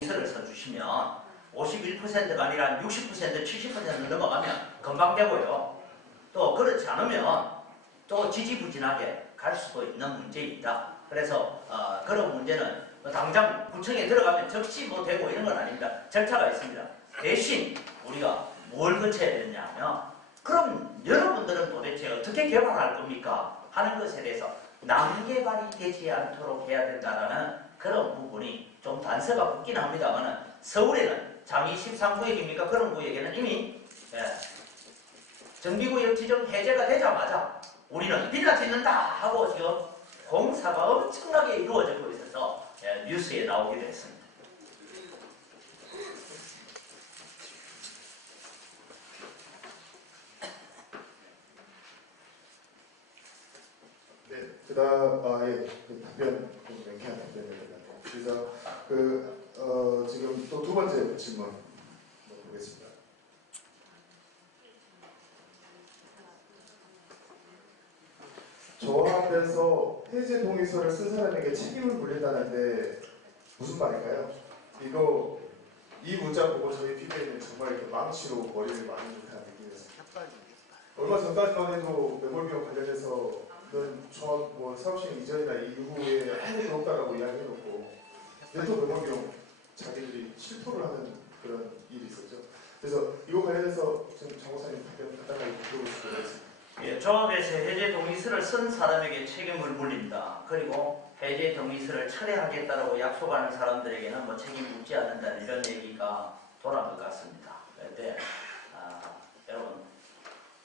를 써주시면 51%가 아니라 60%, 70% 넘어가면 금방 되고요. 또 그렇지 않으면 또 지지부진하게 갈 수도 있는 문제입니다. 그래서 그런 문제는 당장 구청에 들어가면 즉시 뭐 되고 이런 건 아닙니다. 절차가 있습니다. 대신 우리가 뭘 거쳐야 되냐면 그럼 여러분들은 도대체 어떻게 개발할 겁니까? 하는 것에 대해서 남개발이 되지 않도록 해야 된다는 그런 부분이 좀 단서가 붙긴 합니다만 서울에는 장이 13구역입니까? 그런 구역에는 이미 정비구역 지정 해제가 되자마자 우리는 빌라 짓는다 하고 지금 공사가 엄청나게 이루어지고 있어서 뉴스에 나오기도 했습니다. 네, 예, 답변 좀 명쾌한 답변입니다. 그래서 지금 또 두 번째 질문 보겠습니다. 조합에서 해제 동의서를 쓴 사람에게 책임을 물린다는데 무슨 말일까요? 이 문자 보고 저희 PB는 정말 이렇게 망치로 머리를 많이 듯한 느낌이었습니다. 얼마 전까지만 해도 매몰비용 관련해서는 조합 사업 시행 이전이나 이후에 아무것도 없다라고 이야기해놓고 네트 매몰비용 자기들이 실토를 하는 그런 일이 있었죠. 그래서 이거 관련해서 지금 장 목사님 답변 간단하게 물어볼 수 있습니다. 예, 조합에서 해제 동의서를 쓴 사람에게 책임을 물린다. 그리고 해제 동의서를 철회하겠다고 약속하는 사람들에게는 뭐 책임 묻지 않는다 이런 얘기가 돌아온 것 같습니다. 그런데 여러분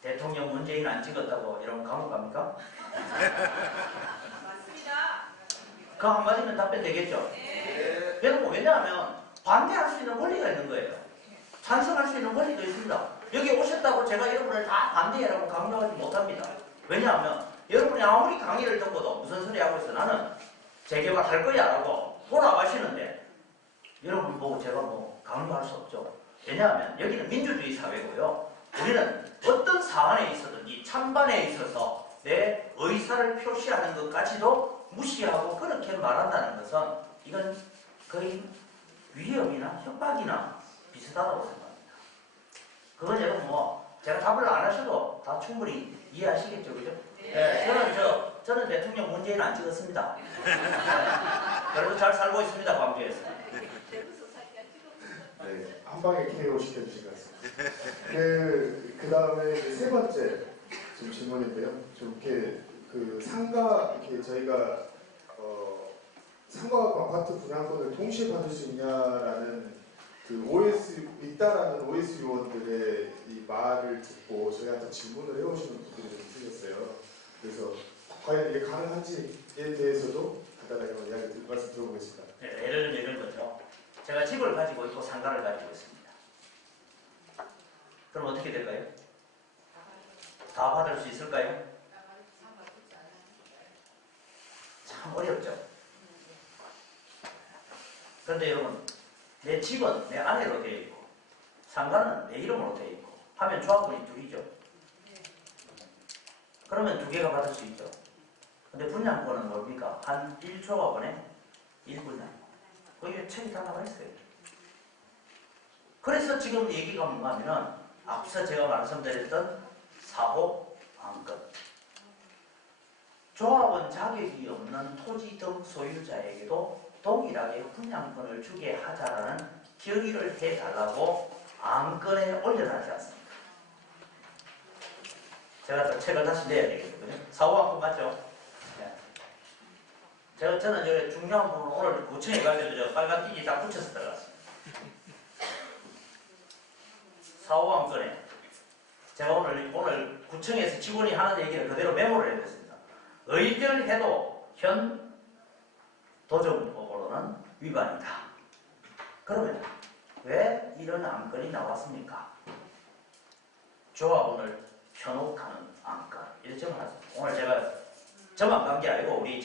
대통령 문재인 안 찍었다고 여러분 감옥 갑니까? 맞습니다. 그 한마디면 답변 되겠죠? 네. 여러분 왜냐하면 반대할 수 있는 권리가 있는 거예요. 찬성할 수 있는 권리도 있습니다. 여기 오셨다고 제가 여러분을 다 반대해라고 강요하지 못합니다. 왜냐하면 여러분이 아무리 강의를 듣고도 무슨 소리 하고 있어 나는 재개발할 거야 라고 돌아가시는데 여러분 보고 제가 뭐 강요할 수 없죠. 왜냐하면 여기는 민주주의 사회고요. 우리는 어떤 사안에 있어든지 찬반에 있어서 내 의사를 표시하는 것까지도 무시하고 그렇게 말한다는 것은 이건 거의 위협이나 협박이나 비슷하다고 생각합니다. 그건 여러분 제가 답을 안 하셔도 다 충분히 이해하시겠죠, 그죠? 네. 저는 대통령 문재인 안 찍었습니다. 그래도 잘 살고 있습니다, 광주에서. 네, 한 방에 KO 시켜주신 것 같습니다. 그 다음에 세 번째 좀 질문인데요. 좀 이렇게 이렇게 저희가 상가와 아파트 분양권을 동시에 받을 수 있냐라는 있다라는 OS 요원들의 이 말을 듣고 저희한테 질문을 해오시는 분들이 좀 있으셨어요. 그래서 과연 이게 가능한지에 대해서도 간단하게 말씀 들어보겠습니다. 네, 예를 들죠. 제가 집을 가지고 있고 상가를 가지고 있습니다. 그럼 어떻게 될까요? 다 받을 수 있을까요? 참 어렵죠. 그런데 여러분 내 집은 내 아내로 되어 있고 상가는 내 이름으로 되어 있고 하면 조합원이 둘이죠. 그러면 두 개가 받을 수 있죠. 근데 분양권은 뭡니까? 한 1조합원에 1분양. 거기에 책이 다 나와 있어요. 그래서 지금 얘기가 뭔가 하면은 앞서 제가 말씀드렸던 사호 안건. 조합원 자격이 없는 토지 등 소유자에게도 동일하게 분양권을 주게 하자라는 결의를 해달라고 안건에 올려놨지 않습니까? 제가 또 책을 다시 내야 되겠거든요. 사후 안건 맞죠? 네. 저는 중요한 부분 오늘 구청에 가서 빨간 띠기 딱 붙여서 들어갔습니다. 사후 안건에 제가 오늘 구청에서 직원이 하는 얘기를 그대로 메모를 해뒀습니다. 의결해도 현 도정법으로는 위반이다. 그러면 왜 이런 안건이 나왔습니까? 조합원을 현혹하는 안건. 이렇게 적어놨습니다. 오늘 제가 저만 간 게 아니고 우리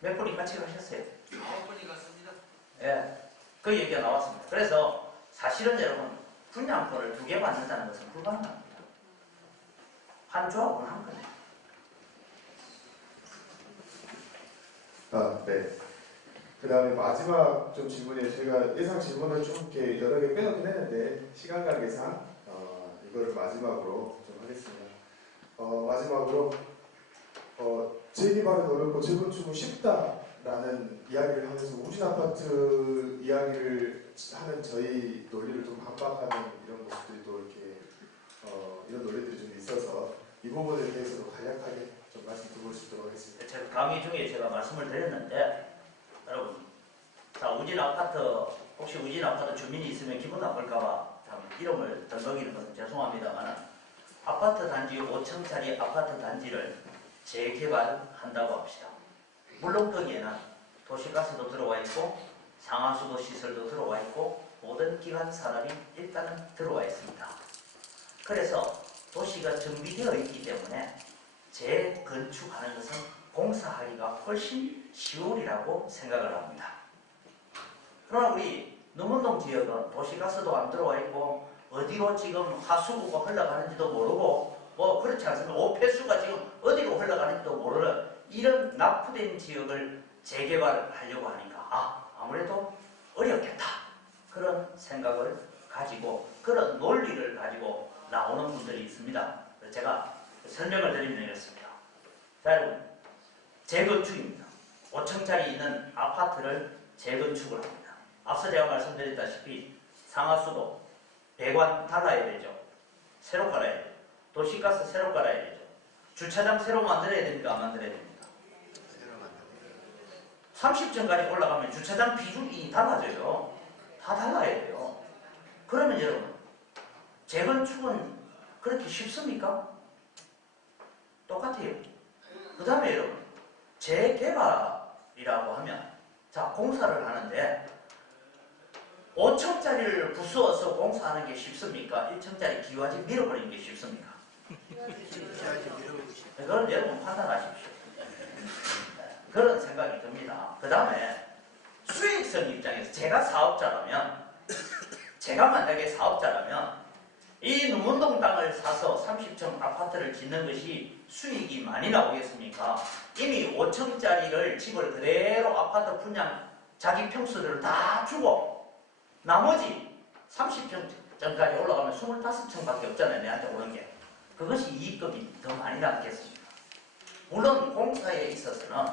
몇 분이 같이 가셨어요? 몇 분이 갔습니다. 예, 그 얘기가 나왔습니다. 그래서 사실은 여러분 분양권을 두 개 받는다는 것은 불가능합니다. 한 조합은 한 건입니다. 네. 그 다음에 마지막 좀 질문이에요. 제가 예상 질문을 좀 이렇게 여러 개 빼놓긴 했는데 시간 관계상 이거를 마지막으로 좀 하겠습니다. 마지막으로 재개발은 어렵고 재건축은 쉽다라는 이야기를 하면서 우진 아파트 이야기를 하는 저희 논리를 좀 반박하는 이런 모습들이 또 이렇게 이런 논리들이 좀 있어서 이 부분에 대해서도 간략하게 좀 말씀 드리고 싶도록 하겠습니다. 제가 강의 중에 제가 말씀을 드렸는데 여러분, 자 우진 아파트 혹시 우진 아파트 주민이 있으면 기분 나쁠까봐 참 이름을 던거기는 것은 죄송합니다만 아파트 단지 5층짜리 아파트 단지를 재개발한다고 합시다. 물론 거기에는 도시가스도 들어와 있고 상하수도 시설도 들어와 있고 모든 기관 산업이 일단은 들어와 있습니다. 그래서 도시가 정비되어 있기 때문에 재건축하는 것은 공사하기가 훨씬 쉬우리라고 생각을 합니다. 그러나 우리 nummon동 지역은 도시가스도 안 들어와 있고 어디로 지금 하수구가 흘러가는지도 모르고 뭐 그렇지 않습니까? 오폐수가 지금 어디로 흘러가는지도 모르는 이런 낙후된 지역을 재개발하려고 하니까 아무래도 어렵겠다 그런 생각을 가지고 그런 논리를 가지고 나오는 분들이 있습니다. 제가 설명을 드리면 이렇습니다. 자 여러분, 재건축입니다. 5층짜리 있는 아파트를 재건축을 합니다. 앞서 제가 말씀드렸다시피 상하수도, 배관 달라야 되죠. 새로 깔아야 돼요. 도시가스 새로 깔아야 되죠. 주차장 새로 만들어야 됩니까? 안 만들어야 됩니까? 30층까지 올라가면 주차장 비중이 달라져요. 다 달라야 돼요. 그러면 여러분, 재건축은 그렇게 쉽습니까? 똑같아요. 그 다음에 여러분, 재개발이라고 하면 자 공사를 하는데 5층짜리를 부수어서 공사하는 게 쉽습니까? 1층짜리 기와지 밀어버리는 게 쉽습니까? 그건 여러분 판단하십시오. 그런 생각이 듭니다. 그 다음에 수익성 입장에서 제가 사업자라면 제가 만약에 사업자라면 이 nummon동 땅을 사서 30층 아파트를 짓는 것이 수익이 많이 나오겠습니까? 이미 5층짜리를 집을 그대로 아파트 분양 자기 평수를 다 주고 나머지 30층까지 올라가면 25층밖에 없잖아요. 내한테 오는 게. 그것이 이익금이 더 많이 남겠습니다. 물론 공사에 있어서는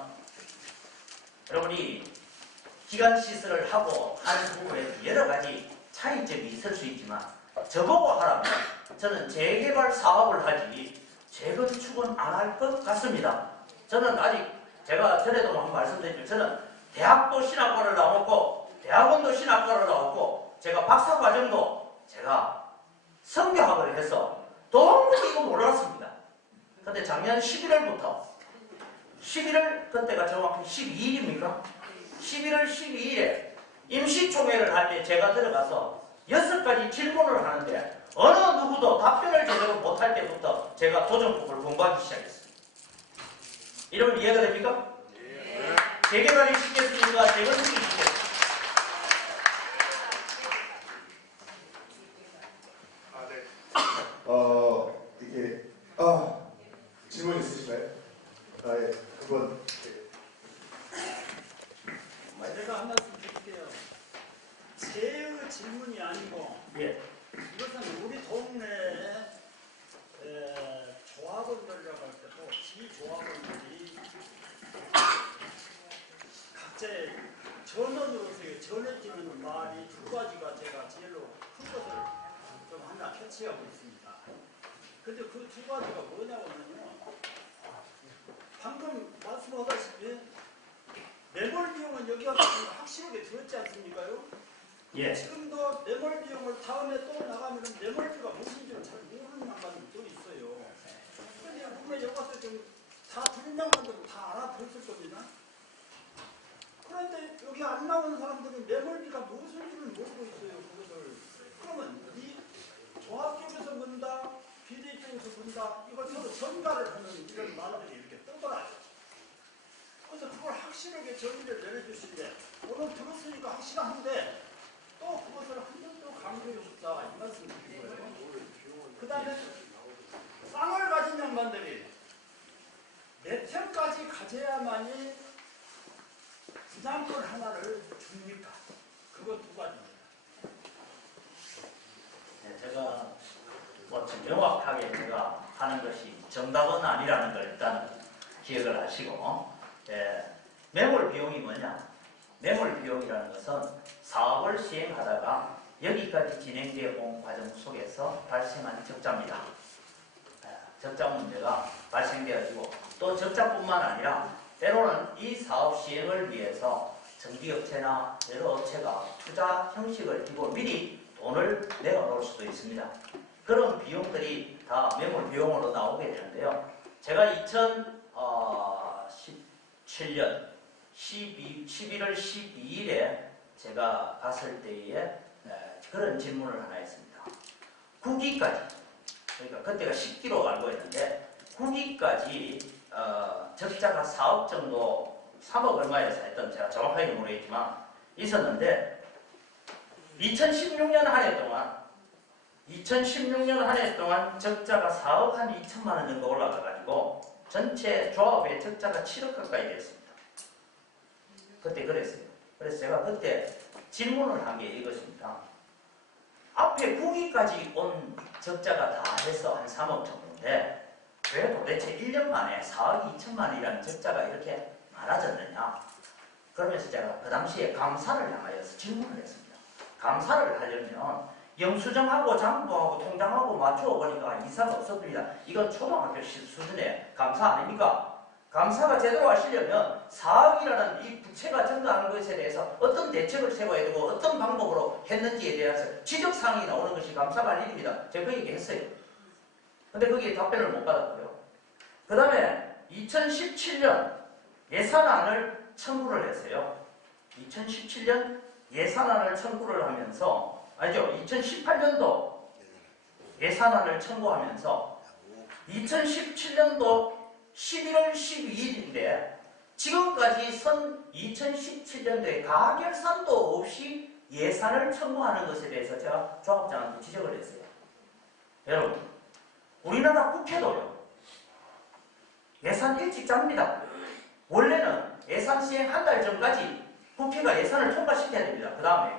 여러분이 기간시설을 하고 하는 부분에 여러 가지 차이점이 있을 수 있지만 저보고 하라면 저는 재개발 사업을 하지 재건축은 안 할 것 같습니다. 저는 아직 제가 전에도 한번 말씀드렸지만 저는 대학도 신학과를 나왔고 대학원도 신학과를 나왔고 제가 박사과정도 제가 성경학을 해서 도무지 이거 몰랐습니다. 근데 작년 11월부터 11월 그때가 정확히 12일입니까? 11월 12일에 임시총회를 할 때 제가 들어가서 6가지 질문을 하는데 어느 누구도 답변을 제대로 못할 때부터 제가 도전법을 공부하기 시작했습니다. 이러면 이해가 됩니까? 네. 재개발이 쉽겠습니까? 재건축이 쉽겠습니까? 이게 질문 있으신가요? 예, 그건 제가 한 말씀 드릴게요. 제의 질문이 아니고 예. 이것은 우리 동네에 조합원들이라고 할 때도 지조합원들이 각자의 전원으로서의 전해지는 말이 두 가지가 제가 제일로 큰 것을 좀 하나 캐치하고 있습니다. 근데 그 두 가지가 뭐냐면요. 방금 말씀하다시피 매몰 비용은 여기 와서 확실하게 들었지 않습니까요? 예. 지금도 매몰 비용을 다음에 또 나가면 매몰비가 무엇인지를 잘 모르는 양반들도 있어요. 그런데 분명히 여기 와서 좀 다 들은 양반들은 다 알아들었을 겁니다. 그런데 여기 안 나오는 사람들은 매몰비가 무엇인지를 모르고 있어요. 그것을. 그러면 이 조합 쪽에서 문다, 비대 쪽에서 문다, 이걸 서로 전가를 하는 이런 말들이 이렇게 떠돌아요. 그래서 그걸 확실하게 정의를 내려주시는데 오늘 들었으니까 확실한데 또 그것을 한 번 더 강조해 줬다 이 말씀 드린 거예요. 그 다음에 땅을 가진 양반들이 몇 평까지 가져야만이 분양권 하나를 줍니까? 그거 두 가지입니다. 네, 제가 뭐 명확하게 제가 하는 것이 정답은 아니라는 걸 일단 기억을 하시고, 매몰 비용이 뭐냐? 매몰 비용이라는 것은 사업을 시행하다가 여기까지 진행되어 온 과정 속에서 발생한 적자입니다. 적자 문제가 발생되어지고, 또 적자뿐만 아니라 때로는 이 사업 시행을 위해서 전기업체나 여러 업체가 투자 형식을 띠고 미리 돈을 내어놓을 수도 있습니다. 그런 비용들이 다 매몰 비용으로 나오게 되는데요. 제가 2017년 11월 12일에 제가 갔을 때에 그런 질문을 하나 했습니다. 9기까지, 그러니까 그때가 10기로 알고 있는데 9기까지 적자가 4억 정도, 3억 얼마에서 했던 제가 정확하게 모르겠지만 있었는데 2016년 한 해 동안 적자가 4억 한 2천만 원 정도 올라가가지고 전체 조합의 적자가 7억 가까이 됐습니다. 그때 그랬어요. 그래서 제가 그때 질문을 한 게 이것입니다. 앞에 9기까지 온 적자가 다 해서 한 3억 정도인데 왜 도대체 1년 만에 4억 2천만이라는 적자가 이렇게 많아졌느냐? 그러면서 제가 그 당시에 감사를 향하여서 질문을 했습니다. 감사를 하려면 영수증하고 장부하고 통장하고 맞추어 보니까 이상 없었습니다. 이건 초등학교 수준의 감사 아닙니까? 감사가 제대로 하시려면 4억이라는 이 부채가 증가하는 것에 대해서 어떤 대책을 세워야 되고 어떤 방법으로 했는지에 대해서 지적사항이 나오는 것이 감사가 할 일입니다. 제가 그 얘기 했어요. 근데 거기에 답변을 못 받았고요. 그 다음에 2017년 예산안을 청구를 했어요. 2017년 예산안을 청구를 하면서, 아니죠, 2018년도 예산안을 청구하면서 2017년도 11월 12일인데 지금까지 선 2017년도에 가결산도 없이 예산을 청구하는 것에 대해서 제가 조합장한테 지적을 했어요. 여러분, 우리나라 국회도요, 예산 일찍 잡니다. 원래는 예산 시행 한 달 전까지 국회가 예산을 통과시켜야 됩니다. 그 다음에.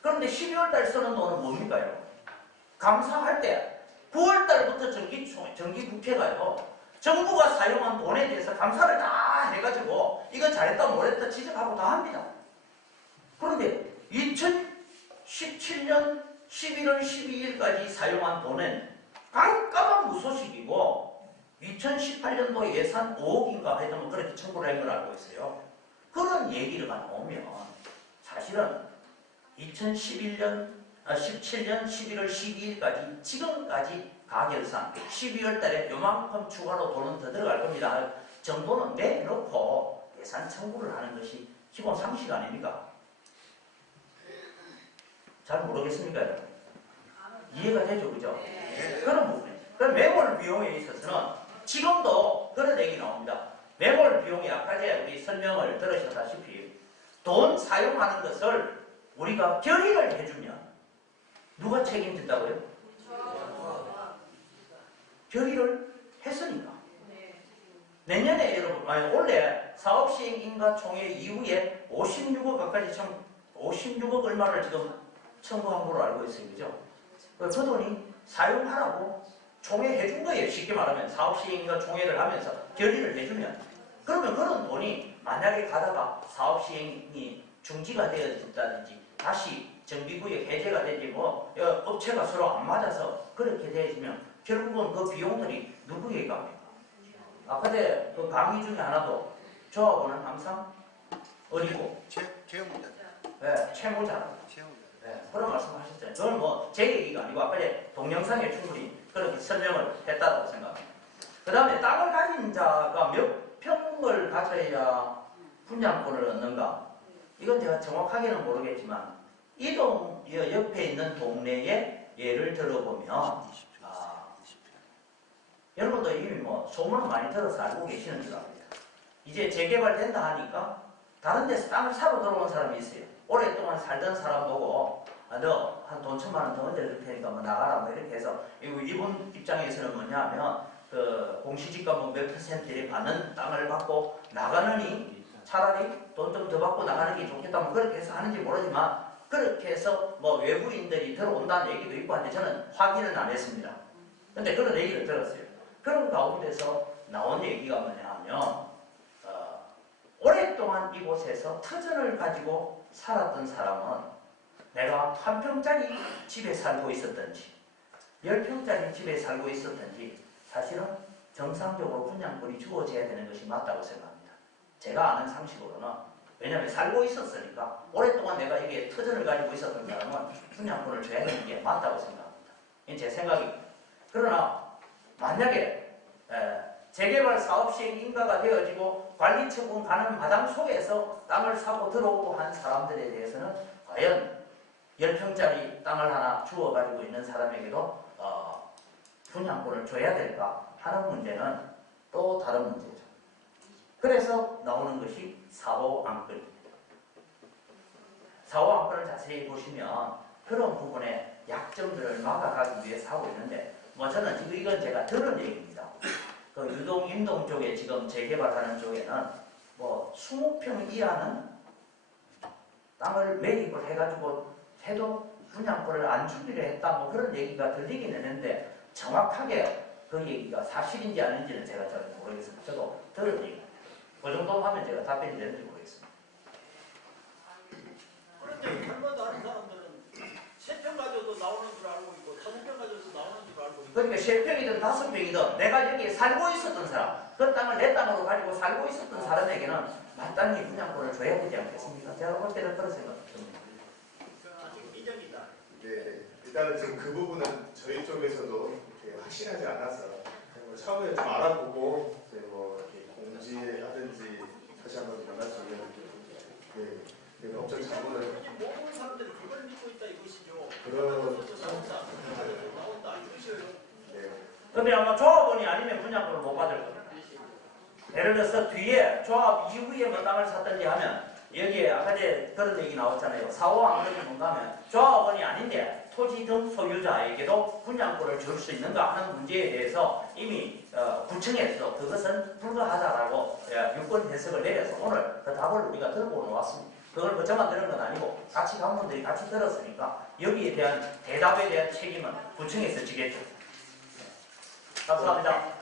그런데 12월 달 쓰는 돈은 뭡니까, 여러분? 감사할 때 9월 달부터 정기 국회가요, 정부가 사용한 돈에 대해서 감사를 다 해가지고 이거 잘했다 못했다 지적하고 다 합니다. 그런데 2017년 11월 12일까지 사용한 돈은 깜깜한 무소식이고 2018년도 예산 5억인가 하여튼 그렇게 청구를 한 걸 알고 있어요. 그런 얘기가 나오면 사실은 2017년 11월 12일까지 지금까지 가결산 12월 달에 요만큼 추가로 돈은 더 들어갈 겁니다 정도는 내놓고 예산 청구를 하는 것이 기본 상식 아닙니까? 잘 모르겠습니까, 여러분? 이해가 되죠, 그죠? 그런 부분이에요. 그럼 매몰 비용에 있어서는 지금도 그런 얘기 나옵니다. 매몰 비용이 아까 전에 우리 설명을 들으셨다시피 돈 사용하는 것을 우리가 결의를 해주면 누가 책임진다고요? 결의를 했으니까. 내년에 여러분, 올해 사업시행인가총회 이후에 56억 가까이 56억 얼마를 지금 청구한 걸로 알고 있어요. 그죠? 그 돈이 사용하라고 총회해준 거예요. 쉽게 말하면 사업시행인가총회를 하면서 결의를 해주면. 그러면 그런 돈이 만약에 가다가 사업시행이 중지가 되어진다든지 다시 정비구역 해제가 되지 뭐 업체가 서로 안 맞아서 그렇게 되어지면 결국은 그 비용들이 누구에게 갑니까? 아까 그 강의 중에 하나도 조합원은 항상 어리고 채용자. 네, 채무자라고. 네, 그런 말씀하셨잖아요. 저는 뭐 제 얘기가 아니고 아까 동영상에 충분히 그렇게 설명을 했다고 생각합니다. 그 다음에 땅을 가진 자가 몇 평을 가져야 분양권을 얻는가? 이건 제가 정확하게는 모르겠지만 이 동 옆에 있는 동네에 예를 들어보면 여러분도 이미 뭐 소문을 많이 들어서 알고 계시는 줄 압니다. 이제 재개발된다 하니까 다른 데서 땅을 사러 들어온 사람이 있어요. 오랫동안 살던 사람 보고 너 한 돈 1,000만 원 더 얹어줄 테니까 뭐 나가라 뭐 이렇게 해서 이분 입장에서는 뭐냐면 그 공시지가 뭐 몇 %를 받는 땅을 받고 나가느니 차라리 돈 좀 더 받고 나가는 게 좋겠다면 그렇게 해서 하는지 모르지만 그렇게 해서 뭐 외국인들이 들어온다는 얘기도 있고 한데 저는 확인은 안 했습니다. 근데 그런 얘기를 들었어요. 그런 가운데서 나온 얘기가 뭐냐 하면 오랫동안 이곳에서 터전을 가지고 살았던 사람은 내가 한 평짜리 집에 살고 있었든지 10평짜리 집에 살고 있었든지 사실은 정상적으로 분양권이 주어져야 되는 것이 맞다고 생각합니다. 제가 아는 상식으로는 왜냐하면 살고 있었으니까 오랫동안 내가 이게 터전을 가지고 있었던 사람은 분양권을 줘야 되는 게 맞다고 생각합니다. 이게 제 생각입니다. 그러나 만약에 재개발 사업 시행 인가가 되어지고 관리처분 가는 마당 속에서 땅을 사고 들어오고 한 사람들에 대해서는 과연 10평짜리 땅을 하나 주어가지고 있는 사람에게도 분양권을 줘야 될까 하는 문제는 또 다른 문제죠. 그래서 나오는 것이 4호 안건입니다. 4호 안건을 자세히 보시면 그런 부분의 약점들을 막아가기 위해서 하고 있는데 뭐 저는 지금 이건 제가 들은 얘기입니다. 그 유동, 인동 쪽에 지금 재개발하는 쪽에는 뭐 20평 이하는 땅을 매입을 해가지고 해도 분양권을 안 주기로 했다 뭐 그런 얘기가 들리긴 했는데 정확하게 그 얘기가 사실인지 아닌지는 제가 잘 모르겠습니다. 저도 들은 얘기입니다. 그 정도만 하면 제가 답변이 되는지 모르겠습니다. 그런데 할머니 하는 사람들은 3평 가져도 나오는 줄 알고 있고 5평 가져도 나오는 줄 알고 있고 그러니까 3평이든 5평이든 내가 여기에 살고 있었던 사람 그 땅을 내 땅으로 가지고 살고 있었던 사람에게는 마땅히 분양권을 줘야 되지 않겠습니까? 제가 볼 때는 그런 생각이 듭니다. 아직 미정이다. 네, 일단은 지금 그 부분은 저희 쪽에서도 이렇게 확실하지 않아서 뭐 차후에 좀 알아보고 이제 뭐 이렇게 공지하든지 다시 한번 만날 수 있는 네, 법적 자문을 모든 사람들이 그걸 믿고 있다 이것이죠. 그런 나온다 이것이에요. 네, 근데 아마 조합원이 아니면 분양권을 못 받을 겁니다. 예를 들어서 뒤에 조합 이후에 뭐 땅을 샀든지 하면 여기에 아까 전에 그런 얘기 나왔잖아요. 4호 안건이 뭔가 하면 조합원이 아닌데 토지 등 소유자에게도 분양권을 줄 수 있는가 하는 문제에 대해서 이미 구청에서 그것은 불가하다라고 유권 해석을 내려서 오늘 그 답을 우리가 들고 나왔습니다. 그걸 뭐 저만 들은 건 아니고 같이 관문들이 같이 들었으니까 여기에 대한 대답에 대한 책임은 구청에서 지겠죠. 감사합니다.